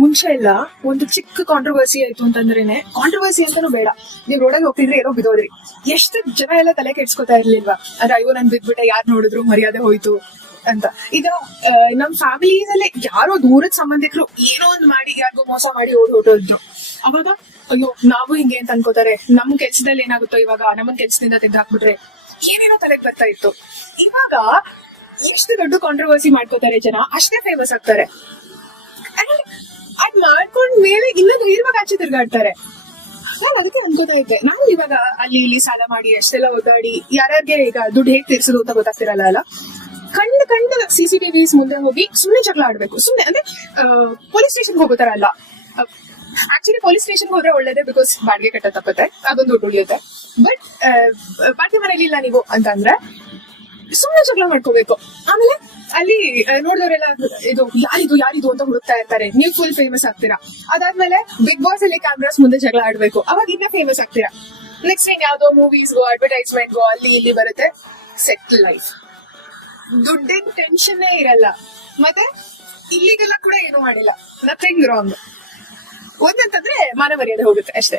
ಮುಂಚೆ ಎಲ್ಲ ಒಂದು ಚಿಕ್ಕ ಕಾಂಟ್ರವರ್ಸಿ ಆಯ್ತು ಅಂತಂದ್ರೇನೆ, ಕಾಂಟ್ರವರ್ಸಿ ಅಂತಾನು ಬೇಡ, ನೀವ್ ರೋಡಲ್ಲಿ ಹೋಗ್ತಿದ್ರೆ ಏನೋ ಬಿದ್ದೋದ್ರಿ, ಎಷ್ಟು ಜನ ಎಲ್ಲ ತಲೆ ಕೆಡ್ಸ್ಕೊತಾ ಇರ್ಲಿಲ್ವಾ? ಅಂದ್ರೆ ಅಯ್ಯೋ ನನ್ ಬಿದ್ಬಿಟ್ಟೆ, ಯಾರು ನೋಡಿದ್ರು ಮರ್ಯಾದೆ ಹೋಯ್ತು ಅಂತ. ಈಗ ನಮ್ ಫ್ಯಾಮಿಲಿನಲ್ಲಿ ಯಾರೋ ದೂರದ ಸಂಬಂಧಿಕರು ಏನೋ ಒಂದ್ ಮಾಡಿ ಯಾರಿಗೋ ಮೋಸ ಮಾಡಿ ಹೊರಟೋದ್ರು, ಅವಾಗ ಅಯ್ಯೋ ನಾವು ಹಿಂಗೆ ಅಂತ ಅನ್ಕೋತಾರೆ, ನಮ್ ಕೆಲ್ಸದಲ್ಲಿ ಏನಾಗುತ್ತೋ ಇವಾಗ, ನಮ್ಮನ್ ಕೆಲ್ಸದಿಂದ ತೆಗ್ದಾಕ್ಬಿಟ್ರೆ ಏನೇನೋ ತಲೆಗೆ ಬರ್ತಾ ಇತ್ತು. ಇವಾಗ ಎಷ್ಟು ದೊಡ್ಡ ಕಾಂಟ್ರವರ್ಸಿ ಮಾಡ್ಕೋತಾರೆ ಜನ, ಅಷ್ಟೇ ಫೇಮಸ್ ಆಗ್ತಾರೆ. ಅದ್ ಮಾಡ್ಕೊಂಡ್ ಮೇಲೆ ಇನ್ನೊಂದು ಧೈರ್ಯವಾಗಿ ಆಚೆ ತಿರ್ಗಾಡ್ತಾರೆ. ನಾನು ಅದಕ್ಕೆ ಅನ್ಕೋತಾ ಇದ್ದೆ, ನಾವು ಇವಾಗ ಅಲ್ಲಿ ಇಲ್ಲಿ ಸಾಲ ಮಾಡಿ ಅಷ್ಟೆಲ್ಲ ಓದಾಡಿ ಯಾರ್ಯಾರಿಗೆ ಈಗ ದುಡ್ಡು ಹೇಗ್ ತೀರ್ಸೋದು ಅಂತ ಗೊತ್ತಾಗ್ತಿರಲ್ಲ ಅಲ್ಲ, ಕಂಡ CCTVs ಮುಂದೆ ಹೋಗಿ ಸುಮ್ನೆ ಜಗಳ ಆಡ್ಬೇಕು. ಸುಮ್ನೆ ಅಂದ್ರೆ ಪೊಲೀಸ್ ಸ್ಟೇಷನ್ ಹೋಗೋತಾರ ಅಲ್ಲ. ಆಕ್ಚುಲಿ ಪೊಲೀಸ್ ಸ್ಟೇಷನ್ ಹೋದ್ರೆ ಒಳ್ಳೇದೇ, ಬಿಕಾಸ್ ಬಾಡಿಗೆ ಕಟ್ಟ ತಪ್ಪತ್ತೆ, ಅದೊಂದು ದುಡ್ಡು ಉಳಿಯುತ್ತೆ. ಬಟ್ ಬಾಡಿಗೆ ಮನೇಲಿ ಇಲ್ಲ ನೀವು ಅಂತಂದ್ರೆ ಸುಮ್ನೆ ಜಗಳ ಮಾಡ್ಕೋಬೇಕು. ಆಮೇಲೆ ಅಲ್ಲಿ ನೋಡಿದವರೆಲ್ಲ ಇದು ಯಾರಿದು ಅಂತ ಹುಡುಕ್ತಾ ಇರ್ತಾರೆ, ನೀವು ಫುಲ್ ಫೇಮಸ್ ಆಗ್ತೀರಾ. ಅದಾದ್ಮೇಲೆ ಬಿಗ್ ಬಾಸ್ ಅಲ್ಲಿ ಕ್ಯಾಮ್ರಾಸ್ ಮುಂದೆ ಜಗಳ ಆಡ್ಬೇಕು, ಅವಾಗ ಇನ್ನ ಫೇಮಸ್ ಆಗ್ತೀರಾ. ನೆಕ್ಸ್ಟ್ ಇನ್ ಯಾವ್ದೋ ಮೂವೀಸ್ಗೋ ಅಡ್ವರ್ಟೈಸ್ಮೆಂಟ್ಗೋ ಅಲ್ಲಿ ಇಲ್ಲಿ ಬರುತ್ತೆ, ಸೆಟ್ಲ್ ಲೈಫ್, ದುಡ್ಡಿನ ಟೆನ್ಷನ್ ಇರಲ್ಲ. ಮತ್ತೆ ಇಲ್ಲಿಗೆಲ್ಲ ಕೂಡ ಏನು ಮಾಡಿಲ್ಲ, ನಥಿಂಗ್ ರಾಂಗ್. ಒಂದಂತಂದ್ರೆ ಮಾನ ಮರ್ಯಾದೆ ಹೋಗುತ್ತೆ ಅಷ್ಟೇ.